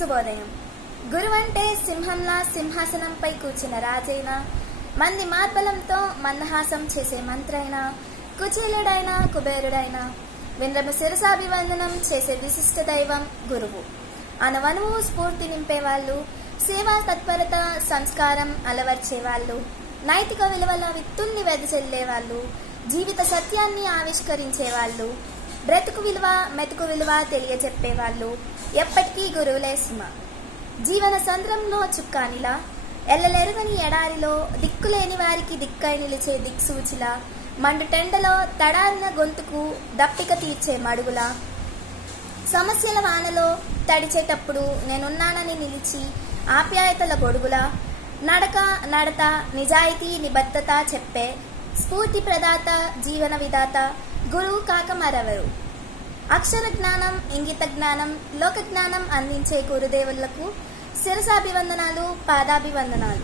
శుభోదయం. గురువంటే సింహంలా సింహాసనంపై కూర్చున్న రాజైనా, మంది మార్బలంతో మందహాసం చేసే మంత్రైనా, కుచేలుడైనా కుబేరుడైనా వినరము శిరసాభివందనం చేసే విశిష్ట దైవం గురువు. అనువనువు స్ఫూర్తి నింపేవాళ్ళు, సేవా తత్పరత సంస్కారం అలవర్చేవాళ్ళు, నైతిక విలువల విత్తుల్ని వెదజల్లేవాళ్ళు, జీవిత సత్యాన్ని ఆవిష్కరించేవాళ్ళు, బ్రతుకు విలువ మెతుకు విలువ తెలియచెప్పేవాళ్ళు ఎప్పటికీ గురువులే సుమ. జీవన సంద్రంలో చుక్కానిలా, ఎల్లలెరుగని ఎడారిలో దిక్కులేని వారికి దిక్కై నిలిచే దిక్సూచిలా, మండుటెండలో తడారిన గొంతుకు దప్పిక తీర్చే మడుగులా, సమస్యల వానలో తడిచేటప్పుడు నేనున్నానని నిలిచి ఆప్యాయతల గొడుగులా, నడక నడత నిజాయితీ నిబద్ధత చెప్పే స్ఫూర్తి ప్రదాత జీవన విధాత గురువు కాక మరెవరు. అక్షర జ్ఞానం ఇంగిత జ్ఞానం లోక జ్ఞానం అందించే గురుదేవులకు శిరసాభివందనాలు, పాదాభివందనాలు.